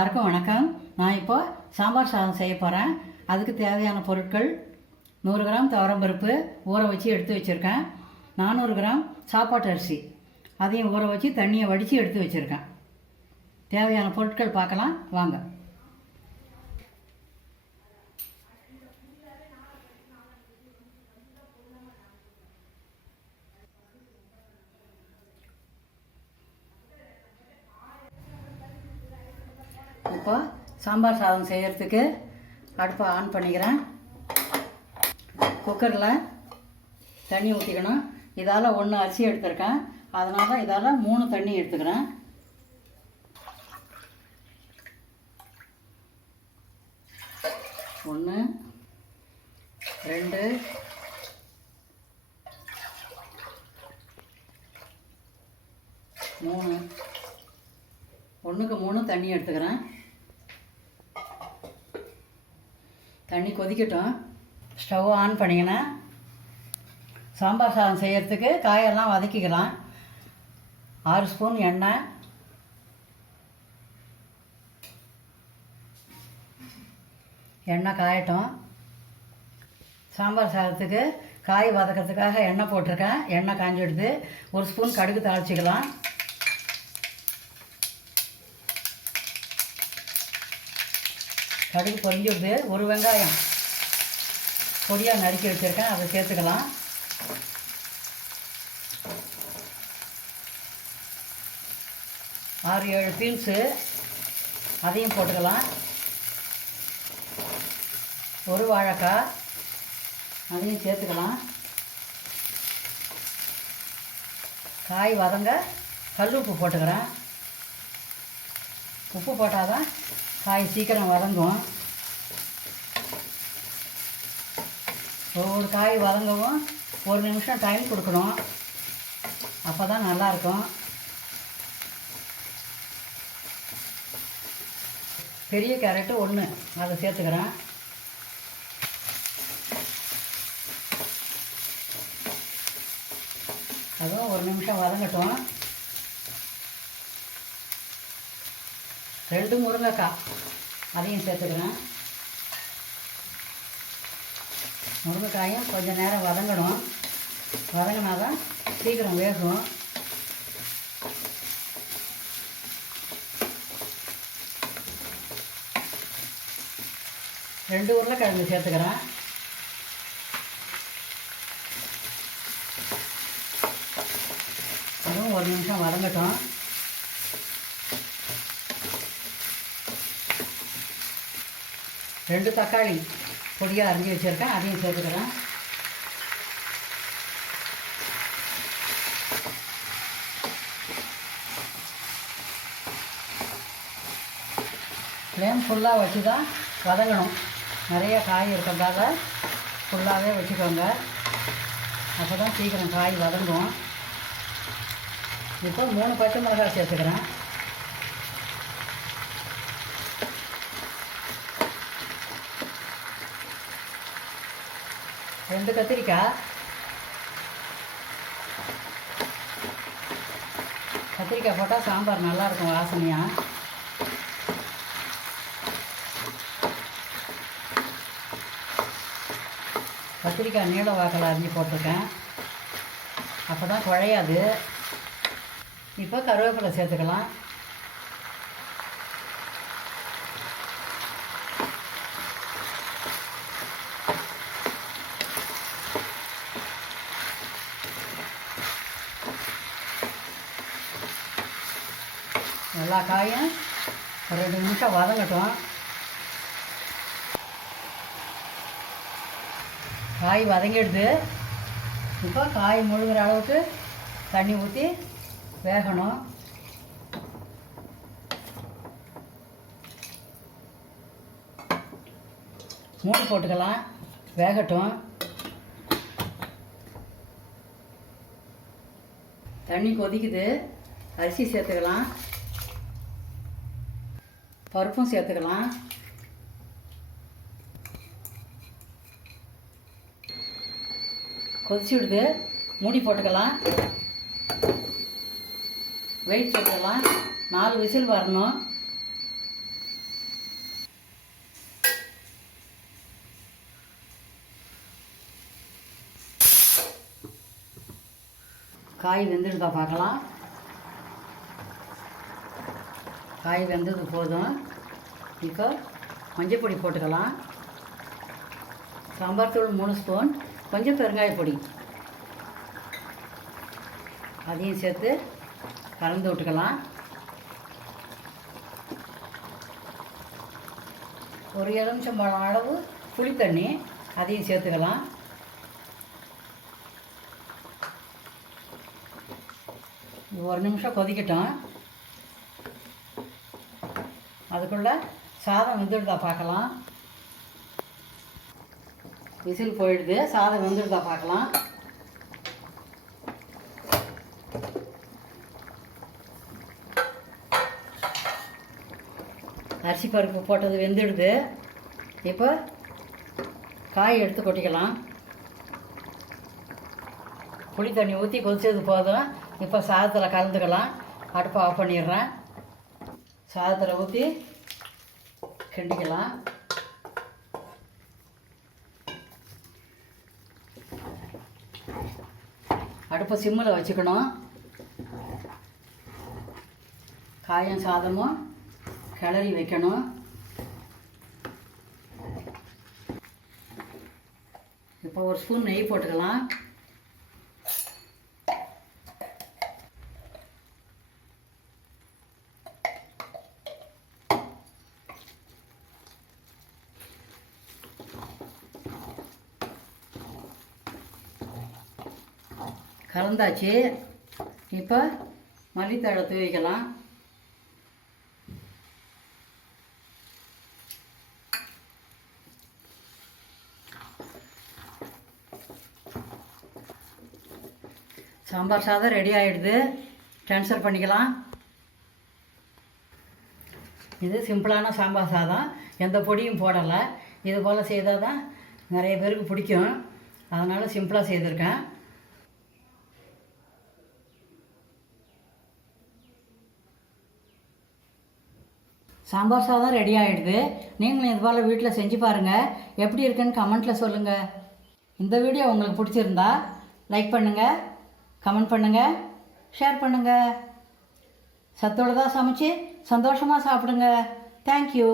எல்லாருக்கும் வணக்கம். நான் இப்போ சாம்பார் சாதம் செய்ய போகிறேன் அதுக்கு தேவையான பொருட்கள் நூறு கிராம் துவரம்பருப்பு ஊற வச்சு எடுத்து வச்சுருக்கேன். நானூறு கிராம் சாப்பாட்டு அரிசி. அதையும் ஊற வச்சு தண்ணியை வடித்து எடுத்து வச்சுருக்கேன். தேவையான பொருட்கள் பார்க்கலாம். வாங்க. இப்போ சாம்பார் சாதம் செய்கிறதுக்கு அடுப்பை ஆன் பண்ணிக்கிறேன். குக்கரில் தண்ணி ஊற்றிக்கணும் இதால் ஒன்று அரிசி எடுத்திருக்கேன். அதனால் இதால் மூணு தண்ணி எடுத்துக்கிறேன். ஒன்று ரெண்டு மூணு. ஒன்றுக்கு மூணு தண்ணி எடுத்துக்கிறேன். தண்ணி கொதிக்கட்டும். ஸ்டவ் ஆன் பண்ணிக்கினேன் சாம்பார் சாதம் செய்கிறதுக்கு காயெல்லாம் வதக்கிக்கலாம். ஆறு ஸ்பூன் எண்ணெய். எண்ணெய் காயட்டும். சாம்பார் சாதத்துக்கு காய் வதக்கிறதுக்காக எண்ணெய் போட்டிருக்கேன். எண்ணெய் காஞ்சிடுது ஒரு ஸ்பூன் கடுகு தாளிச்சிக்கலாம். கடுகு பொரிஞ்சிடுது ஒரு வெங்காயம். பொடியாக நறுக்கி வச்சுருக்கேன் அதை சேர்த்துக்கலாம். ஆறு ஏழு பீன்ஸு அதையும் போட்டுக்கலாம். ஒரு வாழைக்காய் அதையும் சேர்த்துக்கலாம். காய் வதங்க கல் உப்பு போட்டுக்கிறேன். உப்பு போட்டால் தான் காய் சீக்கிரம் வதங்கும். ஒவ்வொரு காய் வதங்கவும் ஒரு நிமிஷம் டைம் கொடுக்கணும். அப்போ தான் நல்லாயிருக்கும். பெரிய கேரட்டு ஒன்று அதை சேர்த்துக்கிறேன். அதுவும் ஒரு நிமிஷம் வதங்கட்டும். ரெண்டு முருங்கைக்காய் அதையும் சேர்த்துக்கிறேன். முருங்கைக்காயும் கொஞ்சம் நேரம் வதங்கணும். வதங்கினா தான் சீக்கிரம் வேகும். ரெண்டு உருளைக்கிழங்கு சேர்த்துக்கிறேன். அதுவும் ஒரு நிமிஷம் வதங்கட்டும். ரெண்டு தக்காளி பொடியாக அரிஞ்சு வச்சுருக்கேன் அதையும் சேர்த்துக்கிறேன் ஃப்ளேம் ஃபுல்லாக வச்சு தான் வதங்கணும். நிறைய காய் இருக்கிறதால ஃபுல்லாகவே வச்சுக்கோங்க. அப்போ தான் சீக்கிரம் காய் வதங்கும். இப்போ மூணு பச்சை மிளகாய் சேர்த்துக்கிறேன். ரெண்டு கத்திரிக்காய் கத்திரிக்காய் போட்டால் சாம்பார் நல்லாயிருக்கும் வாசனையாக கத்திரிக்காய் நீள வாக்கில் அரிஞ்சு போட்டிருக்கேன். அப்போ தான் குழையாது. இப்போ கருவேப்பிலை சேர்த்துக்கலாம். எல்லா காயும் ஒரு ரெண்டு நிமிஷம் வதங்கட்டும். காய் வதங்கிடுது. இப்போ காய் முழுகிற அளவுக்கு தண்ணி ஊற்றி வேகணும். மூடி போட்டுக்கலாம். வேகட்டும். தண்ணி கொதிக்குது. அரிசி சேர்த்துக்கலாம். பருப்பும் சேர்த்துக்கலாம். கொதிச்சு விடுது. மூடி போட்டுக்கலாம். வெயிட் போட்டுக்கலாம். நாலு விசில் வரணும். காய் வெந்துடுதா பார்க்கலாம். காய் வெந்தது போதும். இப்போ மஞ்சள் பொடி போட்டுக்கலாம். சாம்பார் தூள் மூணு ஸ்பூன். கொஞ்சம் பெருங்காய பொடி. அதையும் சேர்த்து கலந்து விட்டுக்கலாம். ஒரு எலுமிச்சம்பழம் அளவு புளி தண்ணி அதையும் சேர்த்துக்கலாம். ஒரு நிமிஷம் கொதிக்கட்டும். அதுக்குள்ளே சாதம் வெந்துடுதா பார்க்கலாம். விசில் போயிடுது. சாதம் வெந்துடுதா பார்க்கலாம். அரிசி பருப்பு போட்டது வெந்துடுது. இப்போ காய் எடுத்து கொட்டிக்கலாம். புளி தண்ணி ஊற்றி கொதிச்சது போதும். இப்போ சாதத்தில் கலந்துக்கலாம். அடுப்பை ஆஃப் பண்ணிடுறேன். சாதத்தில் ஊற்றி கிண்டிக்கலாம். அடுப்பை சிம்மில் வச்சுக்கணும். காயும் சாதமும் கிளறி வைக்கணும். இப்போ ஒரு ஸ்பூன் நெய் போட்டுக்கலாம். கலந்தாச்சு. இப்போ மல்லித்தழை தூவிக்கலாம். சாம்பார் சாதம் ரெடி ஆகிடுது ட்ரான்ஸ்ஃபர் பண்ணிக்கலாம். இது சிம்பிளான சாம்பார் சாதம். எந்த பொடியும் போடலை. இது போல் செய்தால் தான் நிறைய பேருக்கு பிடிக்கும். அதனால் சிம்பிளாக செய்திருக்கேன். சாம்பார் சாதம் ரெடி ஆகிடுது நீங்களும் இது போல் வீட்டில் செஞ்சு பாருங்கள் எப்படி இருக்குன்னு கமெண்ட்டில் சொல்லுங்கள் இந்த வீடியோ உங்களுக்கு பிடிச்சிருந்தா லைக் பண்ணுங்கள் கமெண்ட் பண்ணுங்கள் ஷேர் பண்ணுங்கள் சத்தோடு தான் சமைச்சு சந்தோஷமாக சாப்பிடுங்க. தேங்க்யூ